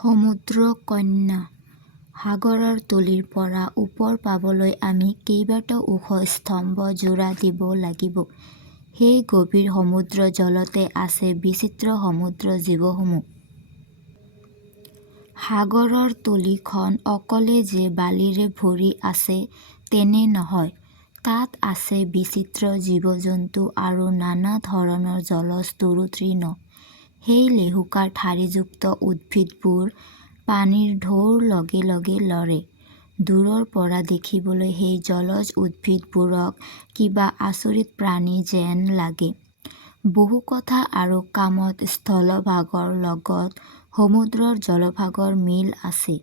সমুদ্ৰ কন্যা। সাগৰৰ তলিৰ পৰা ওপৰ পাবলৈ আমি কেইবাটাও ওখ স্তম্ভ জোৰা দিব লাগিব। সেই গভীৰ সমুদ্ৰ জলতে আছে বিচিত্ৰ সমুদ্ৰ জীৱসমূহ। সাগৰৰ তলিখন অকলে যে বালিৰে ভৰি আছে তেনে নহয়। তাত আছে বিচিত্ৰ জীৱ-জন্তু আৰু নানা ধৰণৰ জলজ তৰু-তৃণ। সেই লেহুকাৰ ঠাৰিযুক্ত উদ্ভিদবোৰ পানীৰ ঢৌৰ লগে লগে লৰে। দূৰৰ পৰা দেখিবলৈ সেই জলজ উদ্ভিদবোৰক কিবা আচৰিত প্ৰাণী যেন লাগে। বহু কথা আৰু কামত স্থলভাগৰ লগত সমুদ্ৰৰ জলভাগৰ মিল আছে।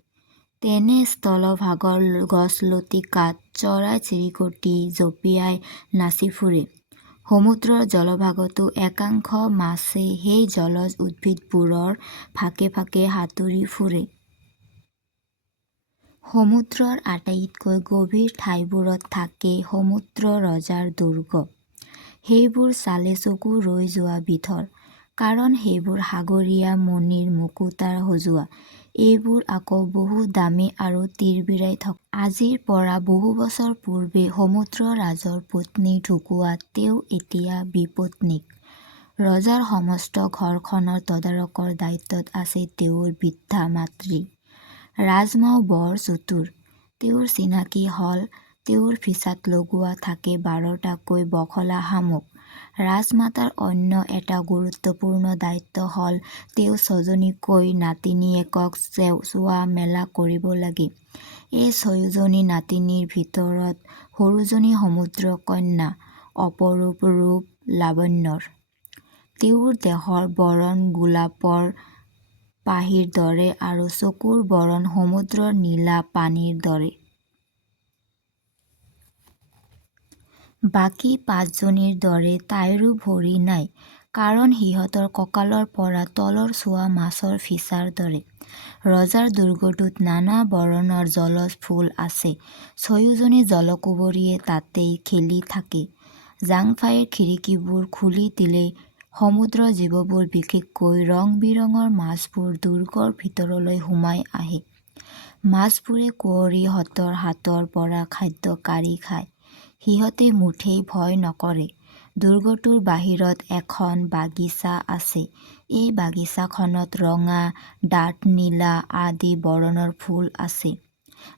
তেনে স্থলভাগৰ গছ-লতিকাত চৰাই-চিৰিকটি জঁপিয়াই নাচি ফুৰে। সমুদ্ৰৰ জলভাগতো একাংশ মাছে সেই জলজ উদ্ভিদবোৰৰ ফাকে ফাকে সাঁতুৰি ফুৰে। সমুদ্ৰৰ আটাইতকৈ গভীৰ ঠাইবোৰত থাকে সমুদ্ৰ ৰজাৰ দুৰ্গ। সেইবোৰ চালে চকু ৰৈ যোৱা বিধৰ। কাৰণ সেইবোৰ সাগৰীয় মণিৰ মুকুতাৰ সজোৱা। এইবোৰ আকৌ বহু দামী আৰু তিৰবিৰাই থকা। আজিৰ পৰা বহু বছৰ পূৰ্বে সমুদ্ৰ ৰাজৰ পত্নী ঢুকুৱাত তেওঁ এতিয়া বিপত্নীক। ৰজাৰ সমস্ত ঘৰখনৰ তদাৰকৰ দায়িত্বত আছে তেওঁৰ বৃদ্ধা মাতৃ। ৰাজমাও বৰ চতুৰ। তেওঁৰ চিনাকি হ'ল তেওঁৰ ফিচাত লগোৱা থাকে 12টাকৈ বখলা শামুক। ৰাজমাতাৰ অন্য এটা গুৰুত্বপূৰ্ণ দায়িত্ব হ'ল তেওঁ 6জনীকৈ নাতিনীয়েকক চোৱা-মেলা কৰিব লাগে। এই 6জনী নাতিনীৰ ভিতৰত সৰুজনী সমুদ্ৰ কন্যা, অপৰূপ ৰূপ লাৱণ্যৰ। তেওঁৰ দেহৰ বৰণ গোলাপৰ পাহিৰ দৰে আৰু চকুৰ বৰণ সমুদ্ৰৰ নীলা পানীৰ দৰে। বাকী 5জনীৰ দৰে তাইৰো ভৰি নাই। কাৰণ সিহঁতৰ কঁকালৰ পৰা তলৰ চোৱা মাছৰ ফিচাৰ দৰে। ৰজাৰ দুৰ্গটোত নানা বৰণৰ জলজ ফুল আছে। 6জনী জলকুঁৱৰীয়ে তাতেই খেলি থাকে। জাংফাইৰ খিৰিকীবোৰ খুলি দিলে সমুদ্ৰ জীৱবোৰ বিশেষকৈ ৰং-বিৰঙৰ মাছবোৰ দুৰ্গৰ ভিতৰলৈ সোমাই আহে। মাছবোৰে কুঁৱৰীহঁতৰ হাতৰ পৰা খাদ্য কাঢ়ি খায়। সিহঁতে মুঠেই ভয় নকৰে। দুৰ্গটোৰ বাহিৰত এখন বাগিচা আছে। এই বাগিচাখনত ৰঙা, ডাঠ নীলা আদি বৰণৰ ফুল আছে।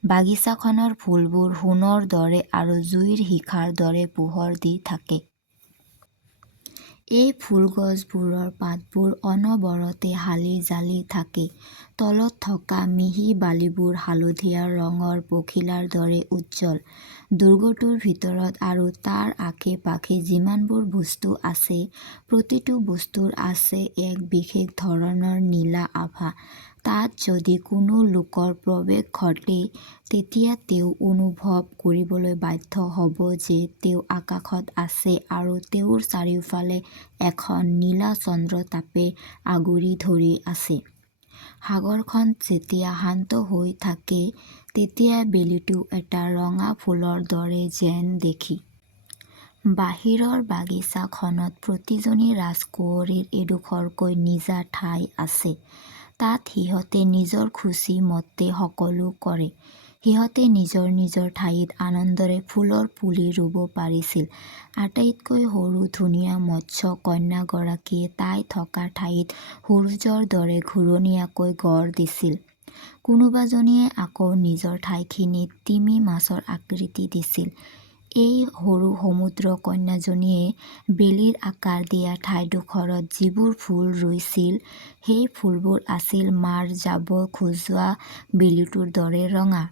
বাগিচাখনৰ ফুলবোৰ সোণৰ দৰে আৰু জুইৰ শিখাৰ দৰে পোহৰ দি থাকে। এই ফুলগছবোৰৰ পাতবোৰ অনবৰতে হালি-জালি থাকে। তলত থকা মিহি বালিবোৰ হালধীয়া ৰঙৰ পখিলাৰ দৰে উজ্জ্বল। দুৰ্গটোৰ ভিতৰত আৰু তাৰ আশে-পাশে যিমানবোৰ বস্তু আছে, প্ৰতিটো বস্তুৰ আছে এক বিশেষ ধৰণৰ নীলা আভা। তাত যদি কোনো লোকৰ প্ৰৱেশ ঘটে, তেতিয়া তেওঁ অনুভৱ কৰিবলৈ বাধ্য হ'ব যে তেওঁ আকাশত আছে আৰু তেওঁৰ চাৰিওফালে এখন নীলা চন্দ্ৰতাপে আগুৰি ধৰি আছে। সাগৰখন যেতিয়া শান্ত হৈ থাকে, তেতিয়া বেলিটো এটা ৰঙা ফুলৰ দৰে যেন দেখি। বাহিৰৰ বাগিচাখনত প্ৰতিজনী ৰাজকুঁৱৰীৰ এডোখৰকৈ নিজা ঠাই আছে। তাত সিহঁতে নিজৰ খুচি মতে সকলো কৰে। সিহঁতে নিজৰ নিজৰ ঠাইত আনন্দেৰে ফুলৰ পুলি ৰুব পাৰিছিল। আটাইতকৈ সৰু ধুনীয়া মৎস্য কন্যাগৰাকীয়ে তাই থকা ঠাইত সূৰুযৰ দৰে ঘূৰণীয়াকৈ গঢ় দিছিল। কোনোবাজনীয়ে আকৌ নিজৰ ঠাইখিনিত তিমি মাছৰ আকৃতি দিছিল। এই সৰু সমুদ্ৰ কন্যাজনীয়ে বেলিৰ আকাৰ দিয়া ঠাইডোখৰত যিবোৰ ফুল ৰুইছিল, সেই ফুলবোৰ আছিল মাৰ যাব খোজোৱা বেলিটোৰ দৰে ৰঙা।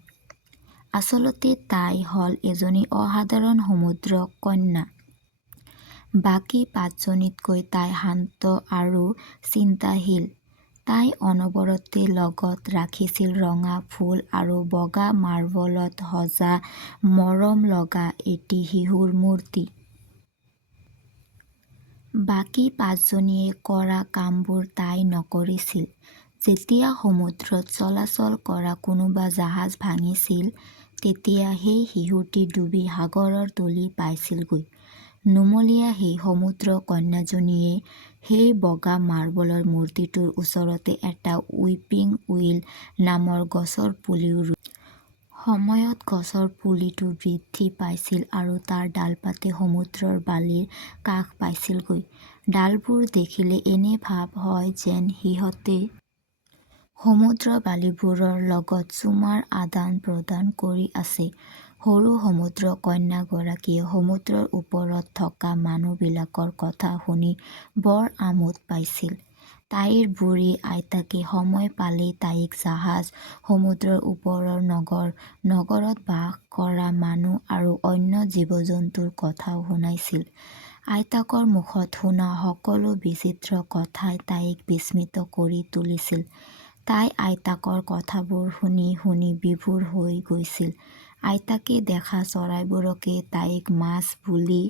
আচলতে তাই হ'ল এজনী অসাধাৰণ সমুদ্ৰ কন্যা। বাকী 5জনীতকৈ তাই শান্ত আৰু চিন্তাশীল। তাই অনবৰতে লগত ৰাখিছিল ৰঙা ফুল আৰু বগা মাৰ্বলত সজা মৰমলগা এটি শিশুৰ মূৰ্তি। বাকী 5জনীয়ে কৰা কামবোৰ তাই নকৰিছিল। যেতিয়া সমুদ্ৰত চলাচল কৰা কোনোবা জাহাজ ভাঙিছিল, তেতিয়া সেই শিশুটি ডুবি সাগৰৰ তলি পাইছিলগৈ। নুমলীয়া সেই সমুদ্ৰ কন্যাজনীয়ে সেই বগা মাৰ্বলৰ মূৰ্তিটোৰ ওচৰতে এটা উইপিং উইল নামৰ গছৰ পুলিও সময়ত গছৰ পুলিটো বৃদ্ধি পাইছিল আৰু তাৰ ডালপাতে সমুদ্ৰৰ বালিৰ কাষ পাইছিলগৈ। ডালবোৰ দেখিলে এনে ভাৱ হয় যেন সিহঁতে সমুদ্ৰ বালিবোৰৰ লগত চুমাৰ আদান প্ৰদান কৰি আছে। সৰু সমুদ্ৰ কন্যাগৰাকীয়ে সমুদ্ৰৰ ওপৰত থকা মানুহবিলাকৰ কথা শুনি বৰ আমোদ পাইছিল। তাইৰ বুঢ়ী আইতাকে সময় পালেই তাইক জাহাজ, সমুদ্ৰৰ ওপৰৰ নগৰত বাস কৰা মানুহ আৰু অন্য জীৱ-জন্তুৰ কথাও শুনাইছিল। আইতাকৰ মুখত শুনা সকলো বিচিত্ৰ কথাই তাইক বিস্মিত কৰি তুলিছিল। তাই আইতাকৰ কথাবোৰ শুনি শুনি বিভোৰ হৈ গৈছিল। আইতাকে দেখা চৰাইবোৰকে তাইক মাছ বুলি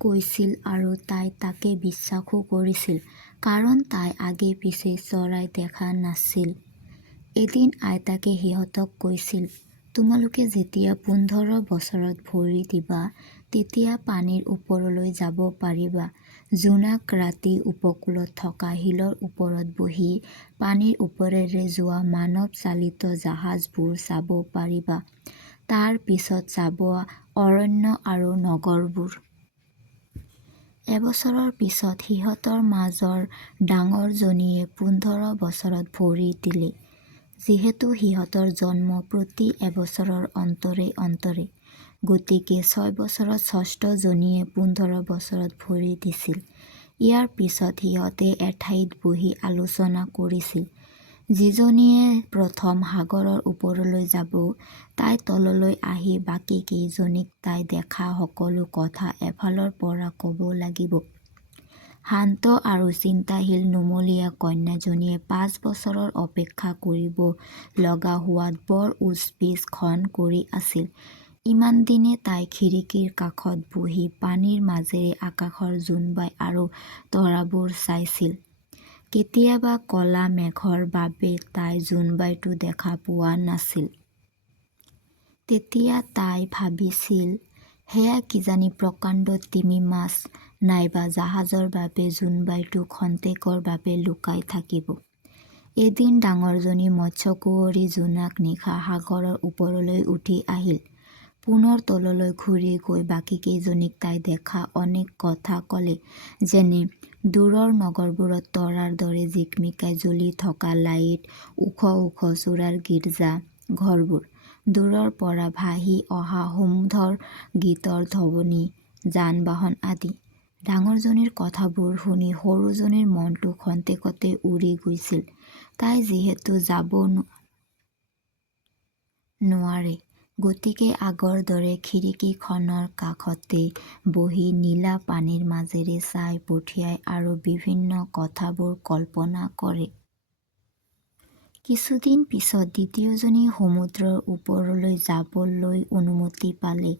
কৈছিল আৰু তাই তাকে বিশ্বাসো কৰিছিল, কাৰণ তাই আগে-পিছে চৰাই দেখা নাছিল। এদিন আইতাকে সিহঁতক কৈছিল, তোমালোকে যেতিয়া ১৫ বছৰত ভৰি দিবা, তেতিয়া পানীৰ ওপৰলৈ যাব পাৰিবা। জোনাক ৰাতি উপকূলত থকা শিলৰ ওপৰত বহি পানীৰ ওপৰেৰে যোৱা মানৱ চালিত জাহাজবোৰ চাব পাৰিবা। তাৰ পিছত চাব অৰণ্য আৰু নগৰবোৰ। এবছৰৰ পিছত সিহঁতৰ মাজৰ ডাঙৰজনীয়ে ১৫ বছৰত ভৰি দিলে। যিহেতু সিহঁতৰ জন্ম প্ৰতি এবছৰৰ অন্তৰে অন্তৰে, গতিকে ৬ বছৰত ষষ্ঠজনীয়ে ১৫ বছৰত ভৰি দিছিল। ইয়াৰ পিছত সিহঁতে এঠাইত বহি আলোচনা কৰিছিল। যিজনীয়ে প্ৰথম সাগৰৰ ওপৰলৈ যাব, তাই তললৈ আহি বাকী কেইজনীক তাই দেখা সকলো কথা এফালৰ পৰা ক'ব লাগিব। শান্ত আৰু চিন্তাশীল নুমলীয়া কন্যাজনীয়ে ৫ বছৰৰ অপেক্ষা কৰিব লগা হোৱাত বৰ উচ্-পিচ্ খন কৰি আছিল। ইমান দিনে তাই খিৰিকীৰ কাষত বহি পানীৰ মাজেৰে আকাশৰ জোনবাই আৰু তৰাবোৰ চাইছিল। কেতিয়াবা ক'লা মেঘৰ বাবে তাই জোনবাইটো দেখা পোৱা নাছিল। তেতিয়া তাই ভাবিছিল, সেয়া কিজানি প্ৰকাণ্ড তিমি মাছ নাইবা জাহাজৰ বাবে জোনবাইটো খন্তেকৰ বাবে লুকাই থাকিব। এদিন ডাঙৰজনী মৎস্যকুঁৱৰী জোনাক নিশা সাগৰৰ ওপৰলৈ উঠি আহিল। পুনৰ তললৈ ঘূৰি গৈ বাকীকেইজনীক তাই দেখা অনেক কথা ক'লে, যেনে দূৰৰ নগৰবোৰত তৰাৰ দৰে জিকমিকাই জ্বলি থকা লাইট, ওখ ওখ চূড়াৰ গীৰ্জা ঘৰবোৰ, দূৰৰ পৰা ভাহি অহা সুমধুৰ গীতৰ ধ্বনি, যান-বাহন আদি। ডাঙৰজনীৰ কথাবোৰ শুনি সৰুজনীৰ মনটো খন্তেকতে উৰি গৈছিল। তাই যিহেতু যাব নোৱাৰে, গতিকে আগৰ দৰে খিৰিকীখনৰ কাষতে বহি নীলা পানীৰ মাজেৰে চাই পঠিয়ায় আৰু বিভিন্ন কথাবোৰ কল্পনা কৰে। কিছুদিন পিছত দ্বিতীয়জনী সমুদ্ৰৰ ওপৰলৈ যাবলৈ অনুমতি পালে।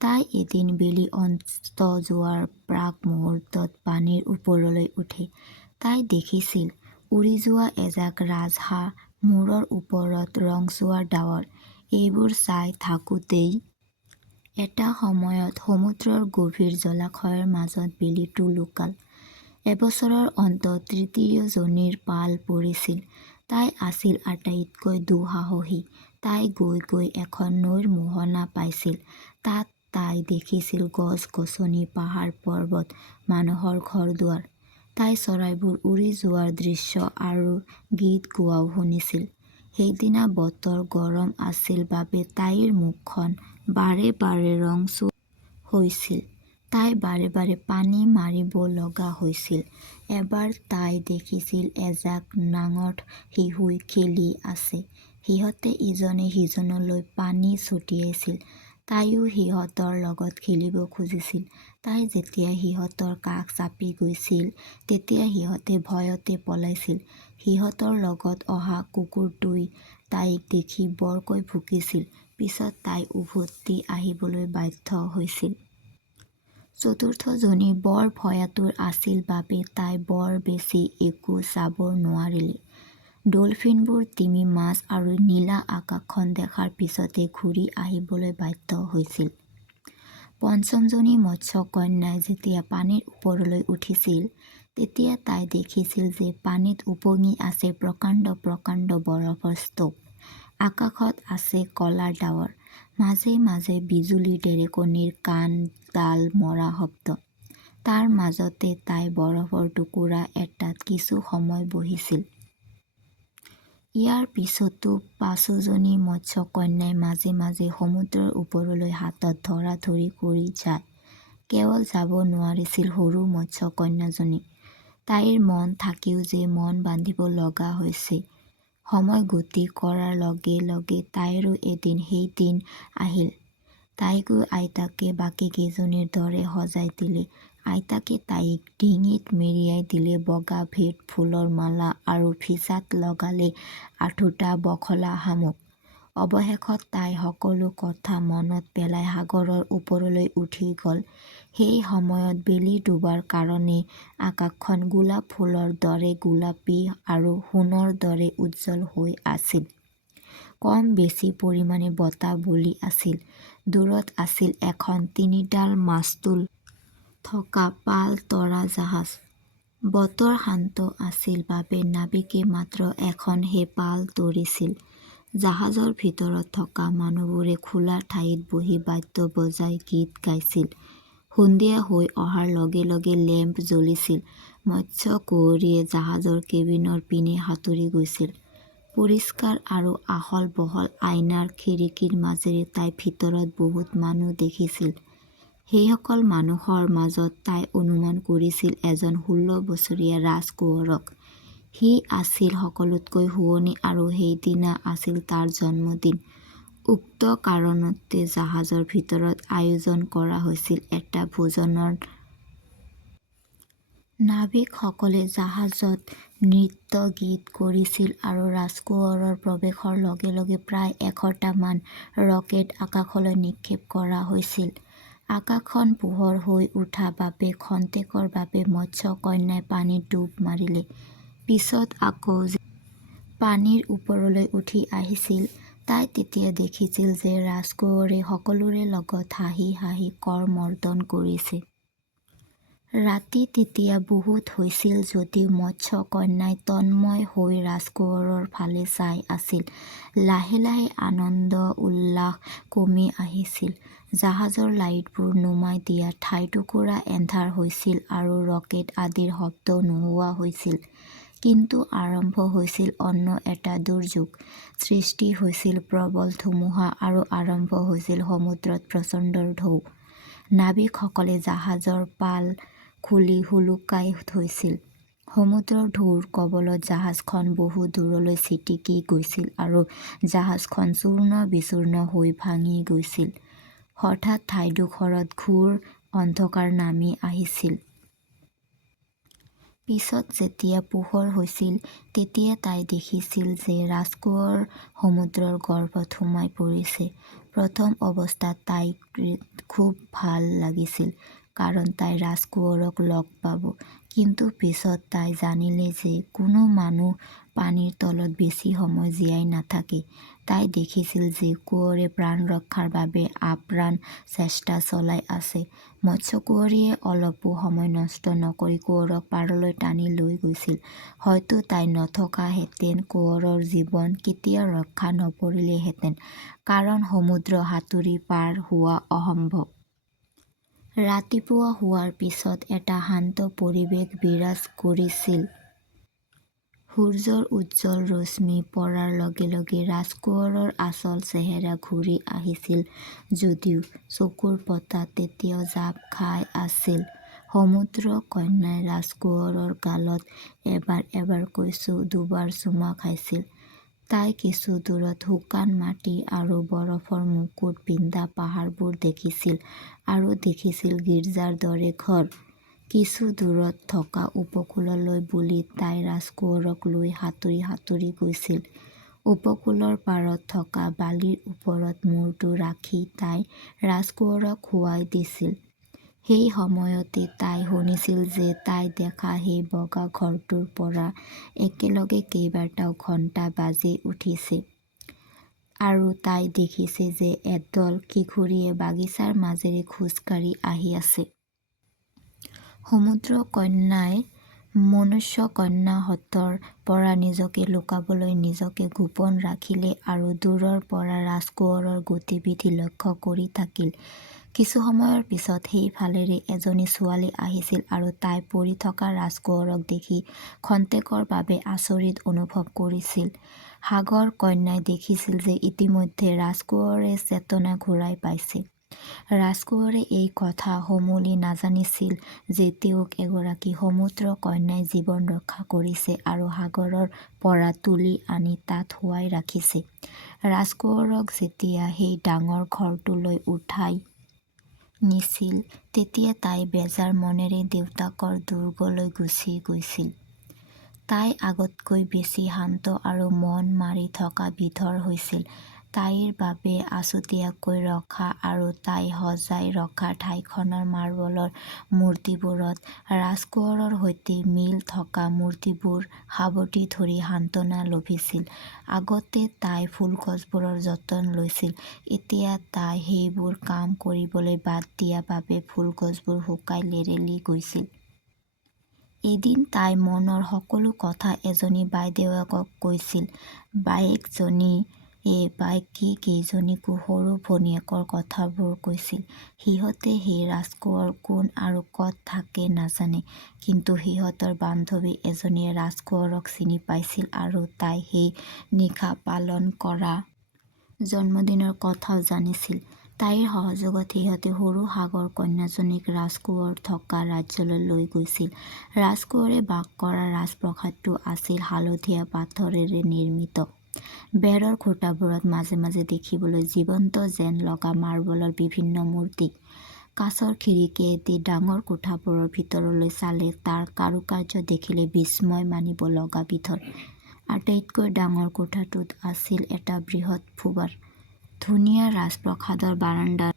তাই এদিন বেলি অস্ত যোৱাৰ প্ৰাক-মুহূৰ্তত পানীৰ ওপৰলৈ উঠে। তাই দেখিছিল, উৰি যোৱা এজাক ৰাজহাঁহ, মূৰৰ ওপৰত ৰংচোৱা ডাৱৰ। এইবোৰ চাই থাকোঁতেই এটা সময়ত সমুদ্ৰৰ গভীৰ জলাশয়ৰ মাজত বেলিটো লুকাল। এবছৰৰ অন্তত তৃতীয়জনীৰ পাল পৰিছিল। তাই আছিল আটাইতকৈ দুঃসাহসী। তাই গৈ গৈ এখন নৈৰ মোহনা পাইছিল। তাত তাই দেখিছিল গছ-গছনি, পাহাৰ-পৰ্বত, মানুহৰ ঘৰ-দুৱাৰ। তাই চৰাইবোৰ উৰি যোৱাৰ দৃশ্য আৰু গীত গোৱাও শুনিছিল। সেইদিনা বতৰ গৰম আছিল বাবে তাইৰ মুখখন বাৰে বাৰে ৰংচোৱা হৈছিল। তাই বাৰে বাৰে পানী মাৰিব লগা হৈছিল। এবাৰ তাই দেখিছিল এজাক নাঙঠ শিহুই খেলি আছে। সিহঁতে ইজনে সিজনলৈ পানী ছটিয়াইছিল। তাইও সিহঁতৰ লগত খেলিব খুজিছিল। তাই যেতিয়া সিহঁতৰ কাষ চাপি গৈছিল, তেতিয়া সিহঁতে ভয়তে পলাইছিল। সিহঁতৰ লগত অহা কুকুৰটোই তাইক দেখি বৰকৈ ভুকিছিল। পিছত তাই উভতি আহিবলৈ বাধ্য হৈছিল। চতুৰ্থজনী বৰ ভয়াতুৰ আছিল বাবে তাই বৰ বেছি একো চাব নোৱাৰিলে। ডলফিনবোৰ, তিমি মাছ আৰু নীলা আকাশখন দেখাৰ পিছতে ঘূৰি আহিবলৈ বাধ্য হৈছিল। পঞ্চমজনী মৎস্যকন্যাই যেতিয়া পানীৰ ওপৰলৈ উঠিছিল তেতিয়া তাই দেখিছিল যে পানীত উপঙি আছে প্ৰকাণ্ড প্ৰকাণ্ড বৰফৰ স্তূপ। আকাশত আছে কলা ডাৱৰ, মাজে মাজে বিজুলী ঢেৰেকনিৰ কাণ ডাল মৰা শব্দ। তাৰ মাজতে তাই বৰফৰ টুকুৰা এটাত কিছু সময় বহিছিল। ইয়াৰ পিছতো পাঁচোজনী মৎস্যকন্যাই মাজে মাজে সমুদ্ৰৰ ওপৰলৈ হাতত ধৰাধৰি কৰি যায়। কেৱল যাব নোৱাৰিছিল সৰু মৎস্যকন্যাজনী। তাইৰ মন থাকিও যে মন বান্ধিব লগা হৈছে। সময় গতি কৰাৰ লগে লগে তাইৰো এদিন সেই দিন আহিল। তাইকো আইতাকে বাকীকেইজনীৰ দৰে সজাই দিলে। আইতাকে তাইক ডিঙিত মেৰিয়াই দিলে বগা ভেট ফুলৰ মালা আৰু ফিছাত লগালে আঠুটা বখলা শামুক। অৱশেষত তাই সকলো কথা মনত পেলাই সাগৰৰ ওপৰলৈ উঠি গ'ল। সেই সময়ত বেলি ডুবাৰ কাৰণে আকাশখন গোলাপ ফুলৰ দৰে গোলাপী আৰু সোণৰ দৰে উজ্জ্বল হৈ আছিল। কম বেছি পৰিমাণে বতাহ বলি আছিল। দূৰত আছিল এখন ৩ডাল মাস্তুল থকা পাল তৰা জাহাজ। বতৰ শান্ত আছিল বাবে নাবিকে মাত্ৰ এখনহে পাল তৰিছিল। জাহাজৰ ভিতৰত থকা মানুহবোৰে খোলা ঠাইত বহি বাদ্য বজাই গীত গাইছিল। সন্ধিয়া হৈ অহাৰ লগে লগে লেম্প জ্বলিছিল। মৎস্য কুঁৱৰীয়ে জাহাজৰ কেবিনৰ পিনে সাঁতুৰি গৈছিল। পৰিষ্কাৰ আৰু আহল বহল আইনাৰ খিৰিকীৰ মাজেৰে তাই ভিতৰত বহুত মানুহ দেখিছিল। সেইসকল মানুহৰ মাজত তাই অনুমান কৰিছিল এজন 16 বছৰীয়া ৰাজকুঁৱৰক। সি আছিল সকলোতকৈ শুৱনি আৰু সেইদিনা আছিল তাৰ জন্মদিন। উক্ত কাৰণতে জাহাজৰ ভিতৰত আয়োজন কৰা হৈছিল এটা ভোজনৰ। নাবিকসকলে জাহাজত নৃত্য গীত কৰিছিল আৰু ৰাজকুঁৱৰৰ প্ৰৱেশৰ লগে লগে প্ৰায় ১০০টা মান ৰকেট আকাশলৈ নিক্ষেপ কৰা হৈছিল। আকাশখন পোহৰ হৈ উঠা বাবে ক্ষন্তেকৰ বাবে মৎস্যকন্যাই পানীত ডুব মাৰিলে। পিছত আকৌ পানীৰ ওপৰলৈ উঠি আহিছিল। তাই তেতিয়া দেখিছিল যে ৰাজকুঁৱৰে সকলোৰে লগত হাঁহি হাঁহি কৰমৰ্দন কৰিছে। ৰাতি তেতিয়া বহুত হৈছিল যদিও মৎস্যকন্যাই তন্ময় হৈ ৰাজকুঁৱৰৰ ফালে চাই আছিল। লাহে লাহে আনন্দ উল্লাস কমি আহিছিল। জাহাজৰ লাইটবোৰ নুমাই দিয়া ঠাইটুকুৰা এন্ধাৰ হৈছিল আৰু ৰকেট আদিৰ শব্দও নোহোৱা হৈছিল। কিন্তু আৰম্ভ হৈছিল অন্য এটা দুৰ্যোগ। সৃষ্টি হৈছিল প্ৰবল ধুমুহা আৰু আৰম্ভ হৈছিল সমুদ্ৰত প্ৰচণ্ড ঢৌ। নাবিকসকলে জাহাজৰ পাল খুলি শুলুকাই থৈছিল। সমুদ্ৰৰ ঢৌৰ কবলত জাহাজখন বহু দূৰলৈ ছিটিকি গৈছিল আৰু জাহাজখন চূৰ্ণ বিচূৰ্ণ হৈ ভাঙি গৈছিল। হঠাৎ ঠাইডোখৰত ঘোৰ অন্ধকাৰ নামি আহিছিল। পিছত যেতিয়া পোহৰ হৈছিল তেতিয়া তাই দেখিছিল যে ৰাজকুঁৱৰ সমুদ্ৰৰ গৰ্ভত সোমাই পৰিছে। প্ৰথম অৱস্থাত তাইক খুব ভাল লাগিছিল কাৰণ তাই ৰাজকুঁৱৰক লগ পাব। কিন্তু পিছত তাই জানিলে যে কোনো মানুহ পানীৰ তলত বেছি সময় জীয়াই নাথাকে। তাই দেখিছিল যে কুঁৱৰে প্ৰাণ ৰক্ষাৰ বাবে আপ্ৰাণ চেষ্টা চলাই আছে। মৎস্যকুঁৱৰীয়ে অলপো সময় নষ্ট নকৰি কুঁৱৰক পাৰলৈ টানি লৈ গৈছিল। হয়তো তাই নথকাহেঁতেন কুঁৱৰৰ জীৱন কেতিয়াও ৰক্ষা নপৰিলেহেঁতেন, কাৰণ সমুদ্ৰ সাঁতুৰি পাৰ হোৱা অসম্ভৱ। ৰাতিপুৱা হোৱাৰ পিছত এটা শান্ত পৰিৱেশ বিৰাজ কৰিছিল। সূৰ্যৰ উজ্জ্বল ৰশ্মি পৰাৰ লগে লগে ৰাজকুঁৱৰৰ আচল চেহেৰা ঘূৰি আহিছিল যদিও চকুৰ পতা তেতিয়াও জাপ খাই আছিল। সমুদ্ৰ কন্যাই ৰাজকুঁৱৰৰ গালত এবাৰ এবাৰকৈ দুবাৰ চুমা খাইছিল। তাই কিছু দূৰত শুকান মাটি আৰু বৰফৰ মুকুট পিন্ধা পাহাৰবোৰ দেখিছিল আৰু দেখিছিল গীৰ্জাৰ দৰে ঘৰ। কিছু দূৰত থকা উপকূললৈ বুলি তাই ৰাজকুঁৱৰক লৈ সাঁতুৰি সাঁতুৰি গৈছিল। উপকূলৰ পাৰত থকা বালিৰ ওপৰত মূৰটো ৰাখি তাই ৰাজকুঁৱৰক শুৱাই দিছিল। সেই সময়তে তাই শুনিছিল যে তাই দেখা সেই বগা ঘৰটোৰ পৰা একেলগে কেইবাটাও ঘণ্টা বাজি উঠিছে। আৰু তাই দেখিছে যে এদল কিশোৰীয়ে বাগিচাৰ মাজেৰে খোজকাঢ়ি আহি আছে। সমুদ্ৰ কন্যাই মনুষ্যকন্যাহঁতৰ পৰা নিজকে লুকাবলৈ নিজকে গোপন ৰাখিলে আৰু দূৰৰ পৰা ৰাজকোঁৱৰৰ গতিবিধি লক্ষ্য কৰি থাকিল। কিছু সময়ৰ পিছত সেইফালেৰে এজনী ছোৱালী আহিছিল আৰু তাই পৰি থকা ৰাজকোঁৱৰক দেখি ক্ষন্তেকৰ বাবে আচৰিত অনুভৱ কৰিছিল। সাগৰ কন্যাই দেখিছিল যে ইতিমধ্যে ৰাজকোঁৱৰে চেতনা ঘূৰাই পাইছে। ৰাজকোঁৱৰে এই কথা সমূলি নাজানিছিল যে তেওঁক এগৰাকী সমুদ্ৰ কন্যাই জীৱন ৰক্ষা কৰিছে আৰু সাগৰৰ পৰা তুলি আনি তাত শুৱাই ৰাখিছে। ৰাজকোঁৱৰক যেতিয়া সেই ডাঙৰ ঘৰটোলৈ উঠাই নিছিল তেতিয়া তাই বেজাৰ মনেৰে দেউতাকৰ দুৰ্গলৈ গুচি গৈছিল। তাই আগতকৈ বেছি শান্ত আৰু মন মাৰি থকা বিধৰ হৈছিল। তাইৰ বাবে আছুতীয়াকৈ ৰখা আৰু তাই সজাই ৰখা ঠাইখনৰ মাৰ্বলৰ মূৰ্তিবোৰত ৰাজকোঁৱৰৰ সৈতে মিল থকা মূৰ্তিবোৰ সাৱটি ধৰি সান্তনা লভিছিল। আগতে তাই ফুলগছবোৰৰ যতন লৈছিল, এতিয়া তাই সেইবোৰ কাম কৰিবলৈ বাদ দিয়া বাবে ফুলগছবোৰ শুকাই লেৰেলি গৈছিল। এদিন তাই মনৰ সকলো কথা এজনী বাইদেউকক কৈছিল। বায়েকজনীয়ে বাকী কেইজনীকো সৰু ভনীয়েকৰ কথাবোৰ কৈছিল। সিহঁতে সেই ৰাজকোঁৱৰ কোন আৰু ক'ত থাকে নাজানে, কিন্তু সিহঁতৰ বান্ধৱী এজনীয়ে ৰাজকোঁৱৰক চিনি পাইছিল আৰু তাই সেই নিশা পালন কৰা জন্মদিনৰ কথাও জানিছিল। তাইৰ সহযোগত সিহঁতে সৰু সাগৰ কন্যাজনীক ৰাজকোঁৱৰ থকা ৰাজ্যলৈ লৈ গৈছিল। ৰাজকোঁৱৰে বাস কৰা ৰাজপ্ৰসাদটো আছিল হালধীয়া পাথৰেৰে নিৰ্মিত। বেৰৰ খুঁটাবোৰত মাজে মাজে দেখিবলৈ জীৱন্ত যেন লগা মাৰ্বলৰ বিভিন্ন মূৰ্তি। কাঁচৰ খিৰিকীয়েদি ডাঙৰ কোঠাবোৰৰ ভিতৰলৈ চালে তাৰ কাৰুকাৰ্য দেখিলে বিস্ময় মানিব লগা বিধৰ। আটাইতকৈ ডাঙৰ কোঠাটোত আছিল এটা বৃহৎ ফোবাৰ। ধুনীয়া ৰাজপ্ৰসাদৰ বাৰাণ্ডাৰ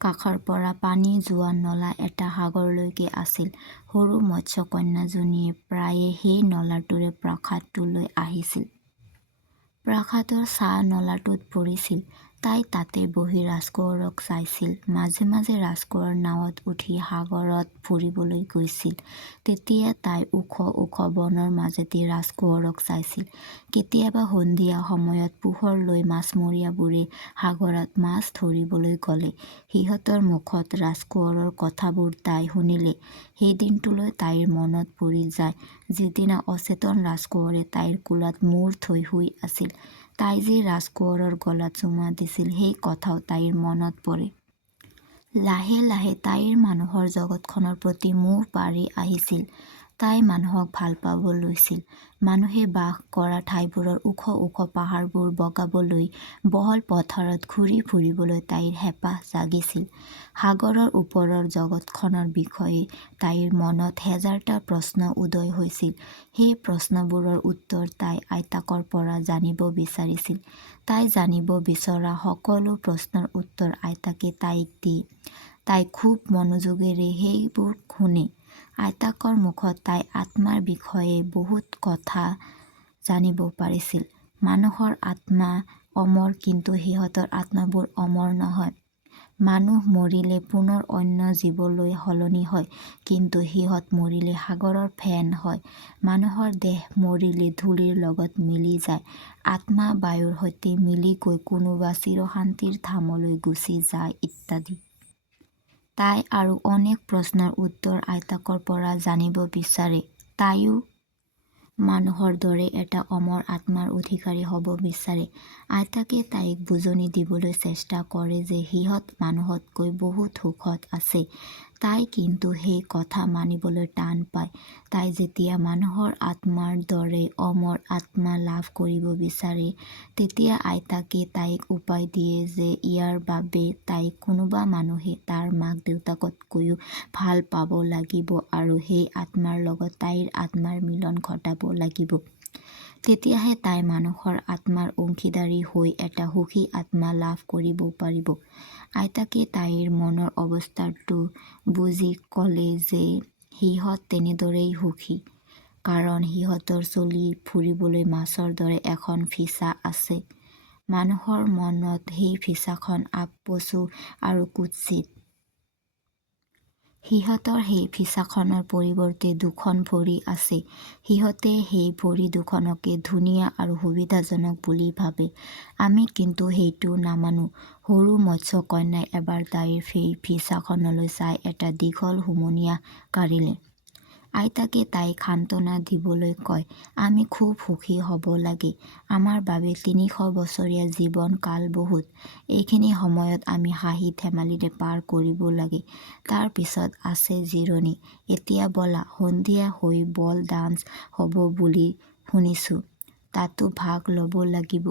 কাষৰ পৰা পানী যোৱা নলা এটা সাগৰলৈকে আছিল। সৰু মৎস্যকন্যাজনীয়ে প্ৰায়ে সেই নলাটোৰে প্ৰাসাদটোলৈ আহিছিল। প্ৰাসাদৰ ছাঁ নলাটোত পৰিছিল। তাই তাতে বহি ৰাজকোঁৱৰক চাইছিল। মাজে মাজে ৰাজকোঁৱৰৰ নাৱত উঠি সাগৰত ফুৰিবলৈ গৈছিল। তেতিয়া তাই ওখ ওখ বনৰ মাজেদি ৰাজকোঁৱৰক চাইছিল। কেতিয়াবা সন্ধিয়া সময়ত পোহৰ লৈ মাছমৰীয়াবোৰে সাগৰত মাছ ধৰিবলৈ গ'লে সিহঁতৰ মুখত ৰাজকোঁৱৰৰ কথাবোৰ তাই শুনিলে সেই দিনটোলৈ তাইৰ মনত পৰি যায় যিদিনা অচেতন ৰাজকোঁৱৰে তাইৰ কোলাত মূৰ থৈ শুই আছিল। তাই যে ৰাজকোঁৱৰৰ গলাত চুমা দিছিল সেই কথাও তাইৰ মনত পৰে। লাহে লাহে তাইৰ মানুহৰ জগতখনৰ প্ৰতি মোহ বাঢ়ি আহিছিল। তাই মানুহক ভাল পাব লৈছিল। মানুহে বাস কৰা ঠাইবোৰৰ ওখ ওখ পাহাৰবোৰ বগাবলৈ বহল পথাৰত ঘূৰি ফুৰিবলৈ তাইৰ হেঁপাহ জাগিছিল। সাগৰৰ ওপৰৰ জগতখনৰ বিষয়ে তাইৰ মনত হেজাৰটা প্ৰশ্ন উদয় হৈছিল। সেই প্ৰশ্নবোৰৰ উত্তৰ তাই আইতাকৰ পৰা জানিব বিচাৰিছিল। তাই জানিব বিচৰা সকলো প্ৰশ্নৰ উত্তৰ আইতাকে তাইক দিয়ে। তাই খুব মনোযোগেৰে সেইবোৰ শুনে। আইতাকৰ মুখত তাই আত্মাৰ বিষয়ে বহুত কথা জানিব পাৰিছিল। মানুহৰ আত্মা অমৰ, কিন্তু সিহঁতৰ আত্মাবোৰ অমৰ নহয়। মানুহ মৰিলে পুনৰ অন্য জীৱলৈ সলনি হয়, কিন্তু সিহঁত মৰিলে সাগৰৰ ফেন হয়। মানুহৰ দেহ মৰিলে ধূলিৰ লগত মিলি যায়। আত্মা বায়ুৰ সৈতে মিলি গৈ কোনোবা চিৰশান্তিৰ ধামলৈ গুচি যায় ইত্যাদি। তাই আৰু অনেক প্ৰশ্নৰ উত্তৰ আইতাকৰ পৰা জানিব বিচাৰে। তাইও মানুহৰ দৰে এটা অমৰ আত্মাৰ অধিকাৰী হ'ব বিচাৰে। আইতাকে তাইক বুজনি দিবলৈ চেষ্টা কৰে যে সিহঁত মানুহতকৈ বহুত সুখত আছে। তাই কিন্তু সেই কথা মানিবলৈ টান পায়। তাই যেতিয়া মানুহৰ আত্মাৰ দৰে অমৰ আত্মা লাভ কৰিব বিচাৰে তেতিয়া আইতাকে তাইক উপায় দিয়ে যে ইয়াৰ বাবে তাইক কোনোবা মানুহে তাৰ মাক দেউতাকতকৈও ভাল পাব লাগিব আৰু সেই আত্মাৰ লগত তাইৰ আত্মাৰ মিলন ঘটাব লাগিব। তেতিয়াহে তাই মানুহৰ আত্মাৰ অংশীদাৰী হৈ এটা সুখী আত্মা লাভ কৰিব পাৰিব। আইতাকে তাইৰ মনৰ অৱস্থাটো বুজি ক'লে যে সিহঁত তেনেদৰেই সুখী, কাৰণ সিহঁতৰ চলি ফুৰিবলৈ মাছৰ দৰে এখন ফিছা আছে। মানুহৰ মনত সেই ফিছাখন আপচু আৰু কুৎসিত। সিহঁতৰ সেই ফিছাখনৰ পৰিৱৰ্তে দুখন ভৰি আছে। সিহঁতে সেই ভৰি দুখনকে ধুনীয়া আৰু সুবিধাজনক বুলি ভাবে। আমি কিন্তু সেইটো নামানো। সৰু মৎস্যকন্যাই এবাৰ তাইৰ সেই ফিছাখনলৈ চাই এটা দীঘল হুমুনিয়াহ কাঢ়িলে। আইতাকে তাইক সান্তনা দিবলৈ কয়, আমি খুব সুখী হ'ব লাগে। আমাৰ বাবে ৩০০ বছৰীয়া জীৱন কাল বহুত। এইখিনি সময়ত আমি হাঁহি ধেমালিৰে পাৰ কৰিব লাগে। তাৰ পিছত আছে জিৰণি। এতিয়া ব'লা, সন্ধিয়া হৈ বল ডান্স হ'ব বুলি শুনিছোঁ, তাতো ভাগ ল'ব লাগিব।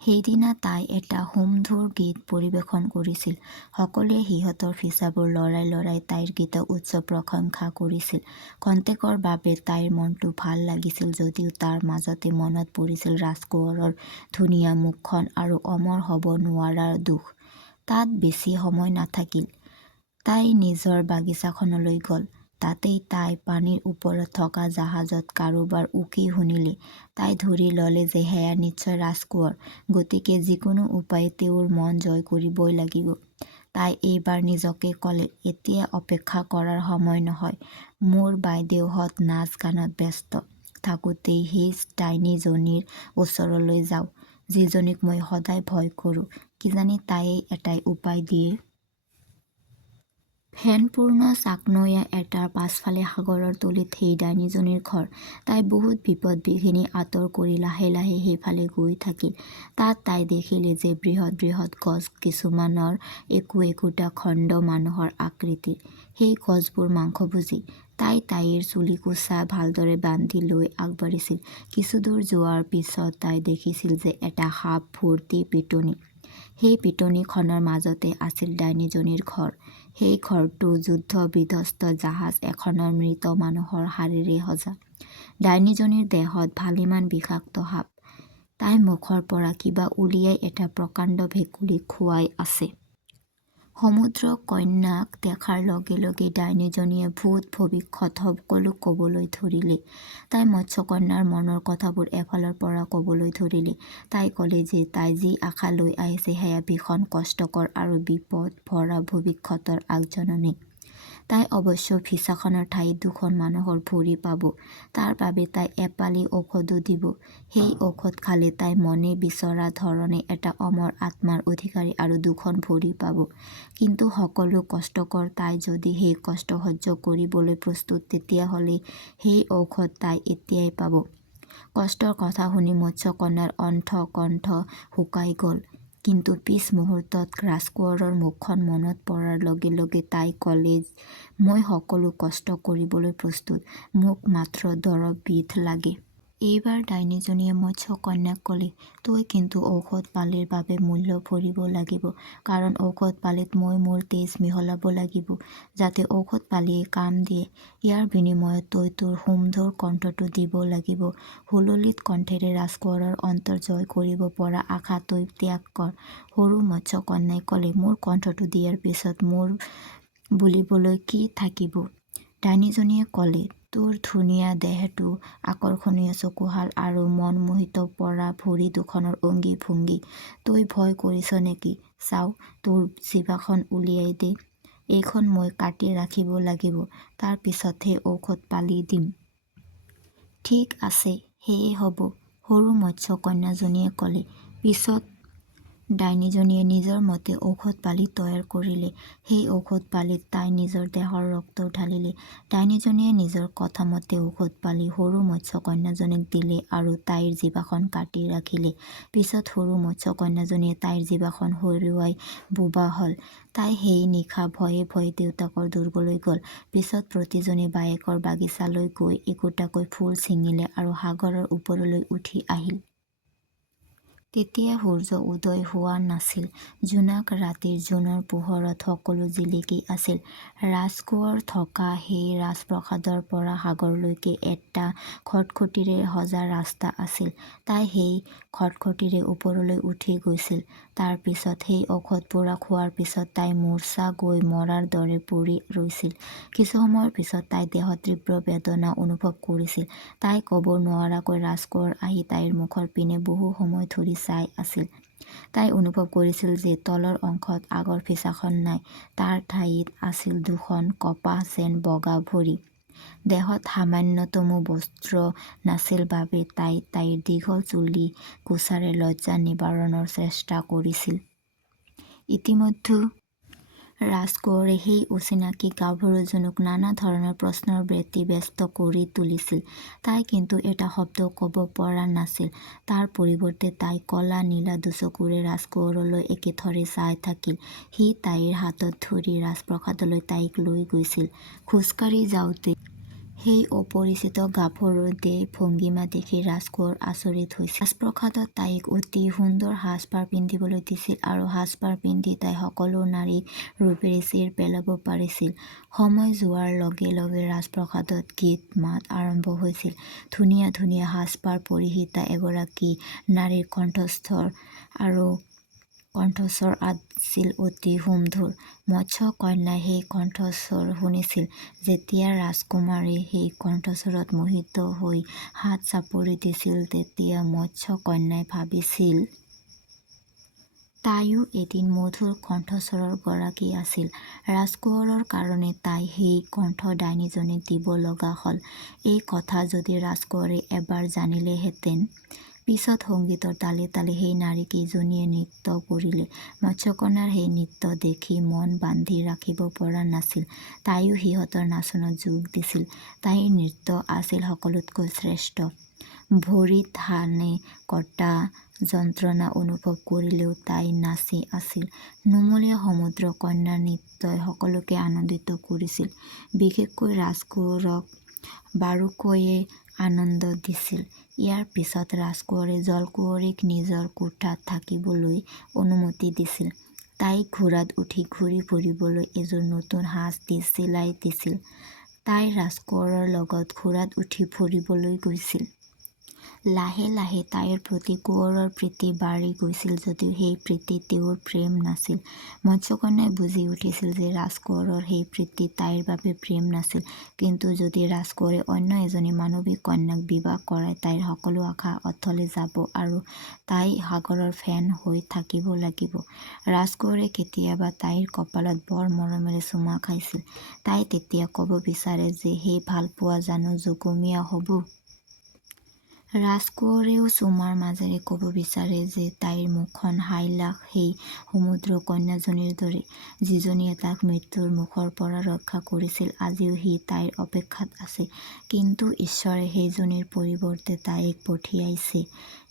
সেইদিনা তাই এটা সুমধুৰ গীত পৰিৱেশন কৰিছিল। সকলোৱে সিহঁতৰ ফিছাবোৰ লৰাই লৰাই তাইৰ গীতক উচ্চ প্ৰশংসা কৰিছিল। খন্তেকৰ বাবে তাইৰ মনটো ভাল লাগিছিল যদিও তাৰ মাজতে মনত পৰিছিল ৰাজকোঁৱৰৰ ধুনীয়া মুখখন আৰু অমৰ হ'ব নোৱাৰাৰ দুখ। তাত বেছি সময় নাথাকিল। তাই নিজৰ বাগিচাখনলৈ গ'ল। তাতেই তাই পানীৰ ওপৰত থকা জাহাজত কাৰোবাৰ উকি শুনিলে। তাই ধৰি ল'লে যে সেয়া নিশ্চয় ৰাজকোঁৱৰ, গতিকে যিকোনো উপায়ে তেওঁৰ মন জয় কৰিবই লাগিব। তাই এইবাৰ নিজকে ক'লে, এতিয়া অপেক্ষা কৰাৰ সময় নহয়। মোৰ বাইদেউহঁত নাচ গানত ব্যস্ত থাকোঁতেই সেই ডাইনীজনীৰ ওচৰলৈ যাওঁ, যিজনীক মই সদায় ভয় কৰোঁ। কিজানি তাইয়েই এটাই উপায় দিয়ে। ফেনপূৰ্ণ চাকনৈয়া এটাৰ পাছফালে সাগৰৰ তলিত সেই ডাইনীজনীৰ ঘৰ। তাই বহুত বিপদ বিঘিনি আঁতৰ কৰি লাহে লাহে সেইফালে গৈ থাকিল। তাত তাই দেখিলে যে বৃহৎ বৃহৎ গছ কিছুমানৰ একোটা খণ্ড মানুহৰ আকৃতিৰ। সেই গছবোৰ মাংসভোজী। তাই তাইৰ চুলিকোছা ভালদৰে বান্ধি লৈ আগবাঢ়িছিল। কিছুদূৰ যোৱাৰ পিছত তাই দেখিছিল যে এটা সাপ ভৰ্তি পিটনি। সেই পিটনিখনৰ মাজতে আছিল ডাইনীজনীৰ ঘৰ। সেই ঘৰটো যুদ্ধ বিধ্বস্ত জাহাজ এখনৰ মৃত মানুহৰ শাৰীৰে সজা। ডাইনীজনীৰ দেহত ভালেমান বিষাক্ত সাপ। তাই মুখৰ পৰা কিবা উলিয়াই এটা প্ৰকাণ্ড ভেকুলীক খুৱাই আছে। সমুদ্ৰ কন্যাক দেখাৰ লগে লগে ডাইনীজনীয়ে ভূত ভৱিষ্যত সকলো ক'বলৈ ধৰিলে। তাই মৎস্যকন্যাৰ মনৰ কথাবোৰ এফালৰ পৰা ক'বলৈ ধৰিলে। তাই ক'লে যে তাই যি আশা লৈ আহিছে সেয়া ভীষণ কষ্টকৰ আৰু বিপদ ভৰা ভৱিষ্যতৰ আগজাননী। তাই অৱশ্য ফিছাখনৰ ঠাইত দুখন মানুহৰ ভৰি পাব। তাৰ বাবে তাই এপালি ঔষধো দিব। সেই ঔষধ খালে তাই মনে বিচৰা ধৰণে এটা অমৰ আত্মাৰ অধিকাৰী আৰু দুখন ভৰি পাব। কিন্তু সকলো কষ্টকৰ তাই যদি সেই কষ্ট সহ্য কৰিবলৈ প্ৰস্তুত, তেতিয়াহ'লে সেই ঔষধ তাই এতিয়াই পাব। কষ্টৰ কথা শুনি মৎস্যকন্যাৰ কণ্ঠ শুকাই গ'ল। কিন্তু পিছ মুহূৰ্তত ৰাজকোঁৱৰৰ মুখখন মনত পৰাৰ লগে লগে তাই ক'লে, মই সকলো কষ্ট কৰিবলৈ প্ৰস্তুত, মোক মাত্ৰ দৰৱবিধ লাগে। এইবাৰ ডাইনীজনীয়ে মৎস্যকন্যাক ক'লে, তই কিন্তু ঔষধ পালিৰ বাবে মূল্য ভৰিব লাগিব। কাৰণ ঔষধ পালিত মই মোৰ তেজ মিহলাব লাগিব, যাতে ঔষধ পালিয়ে কাম দিয়ে। ইয়াৰ বিনিময়ত তই তোৰ সুমধুৰ কণ্ঠটো দিব লাগিব। সুললিত কণ্ঠেৰে ৰাজকোঁৱৰৰ অন্তৰ জয় কৰিব পৰা আশা তই ত্যাগ কৰ। সৰু মৎস্যকন্যাই ক'লে, মোৰ কণ্ঠটো দিয়াৰ পিছত মোৰ বুলিবলৈ কি থাকিব? ডাইনীজনীয়ে ক'লে, তোৰ ধুনীয়া দেহটো, আকৰ্ষণীয় চকুহাল আৰু মনমোহিত পৰা ভৰি দুখনৰ অংগী ভংগী। তই ভয় কৰিছ নেকি? চাওঁ, তোৰ জিভাখন উলিয়াই দে। এইখন মই কাটি ৰাখিব লাগিব। তাৰ পিছতহে ঔষধ পালি দিম। ঠিক আছে, সেয়ে হ'ব, সৰু মৎস্যকন্যাজনীয়ে ক'লে। পিছত ডাইনীজনীয়ে নিজৰ মতে ঔষধ পালি তৈয়াৰ কৰিলে। সেই ঔষধ পালিত তাই নিজৰ দেহৰ ৰক্তও ঢালিলে। ডাইনীজনীয়ে নিজৰ কথামতে ঔষধ পালি সৰু মৎস্যকন্যাজনীক দিলে আৰু তাইৰ জিভাখন কাটি ৰাখিলে। পিছত সৰু মৎস্যকন্যাজনীয়ে তাইৰ জিভাখন হৰুৱাই বোবা হ'ল। তাই সেই নিশা ভয়ে ভয়ে দেউতাকৰ দুৰ্গলৈ গ'ল। পিছত প্ৰতিজনী বায়েকৰ বাগিচালৈ গৈ একোটাকৈ ফুল ছিঙিলে আৰু সাগৰৰ ওপৰলৈ উঠি আহিল। তেতিয়া সূৰ্য উদয় হোৱা নাছিল। জোনাক ৰাতিৰ জোনৰ পোহৰত সকলো জিলিকি আছিল। ৰাজকোঁৱৰ থকা সেই ৰাজপ্ৰসাদৰ পৰা সাগৰলৈকে এটা খটখটীৰে সজা ৰাস্তা আছিল। তাই সেই খটখটীৰে ওপৰলৈ উঠি গৈছিল। তাৰ পিছত সেই ঔষধবোৰা খোৱাৰ পিছত তাই মূৰ্ছা গৈ মৰাৰ দৰে পৰি ৰৈছিল। কিছু সময়ৰ পিছত তাই দেহত তীব্ৰ বেদনা অনুভৱ কৰিছিল। তাই ক'ব নোৱাৰাকৈ ৰাজকোঁৱৰ আহি তাইৰ মুখৰ পিনে বহু সময় ধৰি চাই আছিল। তাই অনুভৱ কৰিছিল যে তলৰ অংশত আগৰ ফিচাখন নাই, তাৰ ঠাইত আছিল দুখন কপাহ যেন বগা ভৰি। দেহত সামান্যতমো বস্ত্ৰ নাছিল বাবে তাই তাইৰ দীঘল চুলি কোচাৰে লজ্জা নিবাৰণৰ চেষ্টা কৰিছিল। ইতিমধ্যে ৰাজকোঁৱৰে সেই অচিনাকি গাভৰুজনীক নানা ধৰণৰ প্ৰশ্নৰ বেঁটি ব্যস্ত কৰি তুলিছিল। তাই কিন্তু এটা শব্দও ক'ব পৰা নাছিল। তাৰ পৰিৱৰ্তে তাই কলা নীলা দুচকুৰে ৰাজকোঁৱৰলৈ একেথৰে চাই থাকিল। সি তাইৰ হাতত ধৰি ৰাজপ্ৰসাদলৈ তাইক লৈ গৈছিল। খোজকাঢ়ি যাওঁতে সেই অপৰিচিত গাভৰুৰ দেহ ভংগীমা দেখি ৰাজকোঁৱৰ আচৰিত হৈছিল। ৰাজপ্ৰসাদত তাইক অতি সুন্দৰ সাজপাৰ পিন্ধিবলৈ দিছিল আৰু সাজপাৰ পিন্ধি তাই সকলো নাৰীক ৰূপেৰে চিৰ পেলাব পাৰিছিল। সময় যোৱাৰ লগে লগে ৰাজপ্ৰসাদত গীত মাত আৰম্ভ হৈছিল। ধুনীয়া ধুনীয়া সাজপাৰ পৰিহিতা এগৰাকী নাৰীৰ কণ্ঠস্বৰ আছিল অতি সুমধুৰ। মৎস্য কন্যাই সেই কণ্ঠস্বৰ শুনিছিল। যেতিয়া ৰাজকুমাৰে সেই কণ্ঠস্বৰত মোহিত হৈ হাত চাপৰি দিছিল তেতিয়া মৎস্য কন্যাই ভাবিছিল তাইও এদিন মধুৰ কণ্ঠস্বৰৰ গৰাকী আছিল। ৰাজকোঁৱৰৰ কাৰণে তাই সেই কণ্ঠ ডাইনীজনীক দিব লগা হ'ল। এই কথা যদি ৰাজকোঁৱৰে এবাৰ জানিলেহেঁতেন! পিছত সংগীতৰ তালে তালে সেই নাৰীকেইজনীয়ে নৃত্য কৰিলে। মৎস্যকন্যাৰ সেই নৃত্য দেখি মন বান্ধি ৰাখিব পৰা নাছিল। তাইও সিহঁতৰ নাচনত যোগ দিছিল। তাইৰ নৃত্য আছিল সকলোতকৈ শ্ৰেষ্ঠ। ভৰিত হানে কটা যন্ত্ৰণা অনুভৱ কৰিলেও তাই নাচি আছিল। নুমলীয়া সমুদ্ৰ কন্যাৰ নৃত্যই সকলোকে আনন্দিত কৰিছিল। বিশেষকৈ ৰাজকোঁৱৰক বাৰুকৈয়ে আনন্দ দিছিল। ইয়াৰ পিছত ৰাজকোঁৱৰে জলকুঁৱৰীক নিজৰ কোঠাত থাকিবলৈ অনুমতি দিছিল। তাইক ঘোঁৰাত উঠি ঘূৰি ফুৰিবলৈ এযোৰ নতুন সাজ চিলাই দিছিল। তাই ৰাজকোঁৱৰৰ লগত ঘোঁৰাত উঠি ফুৰিবলৈ গৈছিল। লাহে লাহে তাইৰ প্ৰতি কোঁৱৰৰ প্ৰীতি বাঢ়ি গৈছিল যদিও সেই প্ৰীতি তেওঁৰ প্ৰেম নাছিল। মৎস্যকন্যাই বুজি উঠিছিল যে ৰাজকোঁৱৰৰ সেই প্ৰীতি তাইৰ বাবে প্ৰেম নাছিল। কিন্তু যদি ৰাজকোঁৱৰে অন্য এজনী মানৱী কন্যাক বিবাহ কৰায় তাইৰ সকলো আশা অথলে যাব আৰু তাই সাগৰৰ ফেন হৈ থাকিব লাগিব। ৰাজকোঁৱৰে কেতিয়াবা তাইৰ কপালত বৰ মৰমেৰে চুমা খাইছিল। তাই তেতিয়া ক'ব বিচাৰে যে সেই ভালপোৱা জানো যোগমীয়া হ'ব? ৰাজকোঁৱৰেও চুমাৰ মাজেৰে ক'ব বিচাৰে যে তাইৰ মুখখন হাইলাখ সেই সমুদ্ৰ কন্যাজনীৰ দৰে, যিজনীয়ে তাক মৃত্যুৰ মুখৰ পৰা ৰক্ষা কৰিছিল। আজিও সি তাইৰ অপেক্ষাত আছে। কিন্তু ঈশ্বৰে সেইজনীৰ পৰিৱৰ্তে তাইক পঠিয়াইছে।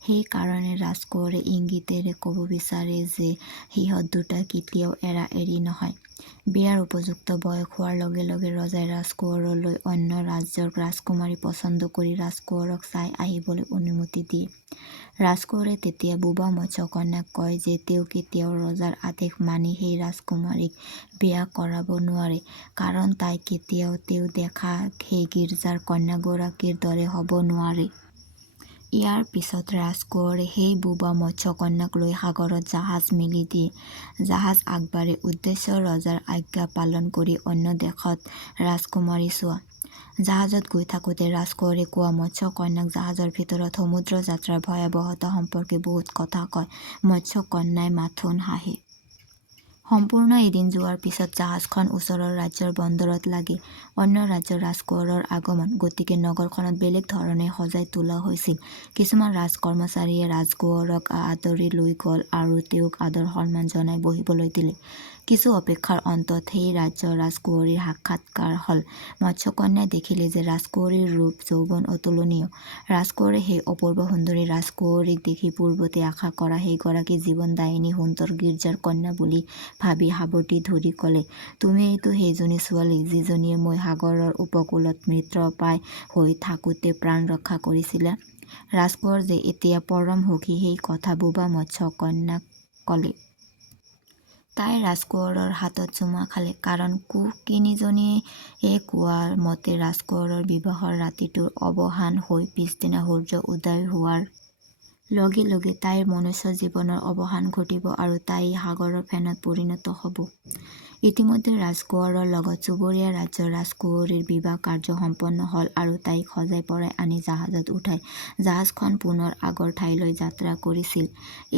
সেই কাৰণে ৰাজকোঁৱৰে ইংগিতেৰে ক'ব বিচাৰে যে সিহঁত দুটা কেতিয়াও এৰা-এৰি নহয়। বিয়াৰ উপযুক্ত বয়স হোৱাৰ লগে লগে ৰজাই ৰাজকোঁৱৰলৈ অন্য ৰাজ্যৰ ৰাজকুমাৰী পচন্দ কৰি ৰাজকোঁৱৰক চাই আহিবলৈ অনুমতি দিয়ে। ৰাজকোঁৱৰে তেতিয়া বোবা মৎস্যকন্যাক কয় যে তেওঁ কেতিয়াও ৰজাৰ আদেশ মানি সেই ৰাজকুমাৰীক বিয়া কৰাব নোৱাৰে, কাৰণ তাই কেতিয়াও তেওঁ দেখা সেই গীৰ্জাৰ কন্যাগৰাকীৰ দৰে হ'ব নোৱাৰে। ইয়াৰ পিছত ৰাজকোঁৱৰে সেই বোবা মৎস্যকন্যাক লৈ সাগৰত জাহাজ মেলি দিয়ে। জাহাজ আগবাঢ়ে, উদ্দেশ্য ৰজাৰ আজ্ঞা পালন কৰি অন্য দেশত ৰাজকুমাৰী চোৱা। জাহাজত গৈ থাকোঁতে ৰাজকোঁৱৰে কোৱা মৎস্যকন্যাক জাহাজৰ ভিতৰত সমুদ্ৰ যাত্ৰাৰ ভয়াৱহতা সম্পৰ্কে বহুত কথা কয়। মৎস্যকন্যাই মাথোন হাঁহে। সম্পূৰ্ণ এদিন যোৱাৰ পিছত জাহাজখন ওচৰৰ ৰাজ্যৰ বন্দৰত লাগে। অন্য ৰাজ্যৰ ৰাজকোঁৱৰৰ আগমন, গতিকে নগৰখনত বেলেগ ধৰণে সজাই তোলা হৈছিল। কিছুমান ৰাজকৰ্মচাৰীয়ে ৰাজকোঁৱৰক আদৰি লৈ গ'ল আৰু তেওঁক আদৰ সন্মান জনাই বহিবলৈ দিলে। কিছু অপেক্ষাৰ অন্তত সেই ৰাজ্যৰ ৰাজকুঁৱৰীৰ সাক্ষাৎকাৰ হ'ল। মৎস্যকন্যাই দেখিলে যে ৰাজকুঁৱৰীৰ ৰূপ যৌৱন অতুলনীয়। ৰাজকোঁৱৰে সেই অপূৰ্ব সুন্দৰী ৰাজকুঁৱৰীক দেখি পূৰ্বতে আশা কৰা সেইগৰাকী জীৱনদায়িনী সুন্দৰ গীৰ্জাৰ কন্যা বুলি ভাবি সাৱটি ধৰি ক'লে, তুমিয়েইতো সেইজনী ছোৱালী যিজনীয়ে মই সাগৰৰ উপকূলত মৃতপ্ৰায় হৈ থাকোঁতে প্ৰাণ ৰক্ষা কৰিছিলা। ৰাজকোঁৱৰ যে এতিয়া পৰম সুখী সেই কথা বোবা মৎস্যকন্যাক ক'লে। তাই ৰাজকোঁৱৰৰ হাতত চুমা খালে, কাৰণ কুকিনীজনীয়ে কোৱা মতে ৰাজকোঁৱৰৰ বিবাহৰ ৰাতিটোৰ অৱসান হৈ পিছদিনা সূৰ্য উদয় হোৱাৰ লগে লগে তাইৰ মনুষ্য জীৱনৰ অৱসান ঘটিব আৰু তাই সাগৰৰ ফেনত পৰিণত হ'ব। ইতিমধ্যে ৰাজকোঁৱৰৰ লগত চুবুৰীয়া ৰাজ্যৰ ৰাজকুঁৱৰীৰ বিবাহ কাৰ্য সম্পন্ন হ'ল আৰু তাইক সজাই পৰাই আনি জাহাজত উঠাই জাহাজখন পুনৰ আগৰ ঠাইলৈ যাত্ৰা কৰিছিল।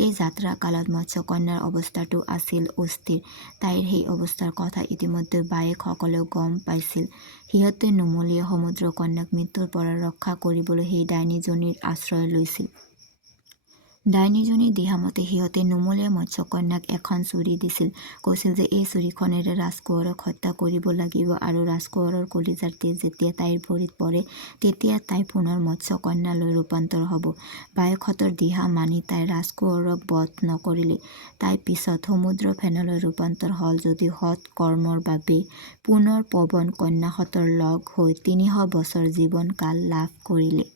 এই যাত্ৰা কালত মৎস্যকন্যাৰ অৱস্থাটো আছিল অস্থিৰ। তাইৰ সেই অৱস্থাৰ কথা ইতিমধ্যে বায়েকসকলেও গম পাইছিল। সিহঁতে নুমলীয়া সমুদ্ৰকন্যাক মৃত্যুৰ পৰা ৰক্ষা কৰিবলৈ সেই ডাইনীজনীৰ আশ্ৰয় লৈছিল। ডাইনীজনীৰ দিহামতে সিহঁতে নুমলীয়া মৎস্যকন্যাক এখন ছুৰী দিছিল। কৈছিল যে এই ছুৰীখনেৰে ৰাজকোঁৱৰক হত্যা কৰিব লাগিব আৰু ৰাজকোঁৱৰৰ কলিজাৰ তেজ যেতিয়া তাইৰ ভৰিত পৰে তেতিয়া তাই পুনৰ মৎস্যকন্যালৈ ৰূপান্তৰ হ'ব। বায়েকহঁতৰ দিহা মানি তাই ৰাজকোঁৱৰক বধ নকৰিলে। তাই পিছত সমুদ্ৰ ফেনলৈ ৰূপান্তৰ হ'ল যদিও সৎ কৰ্মৰ বাবে পুনৰ পৱন কন্যাহঁতৰ লগ হৈ ৩০০ বছৰ জীৱন কাল লাভ কৰিলে।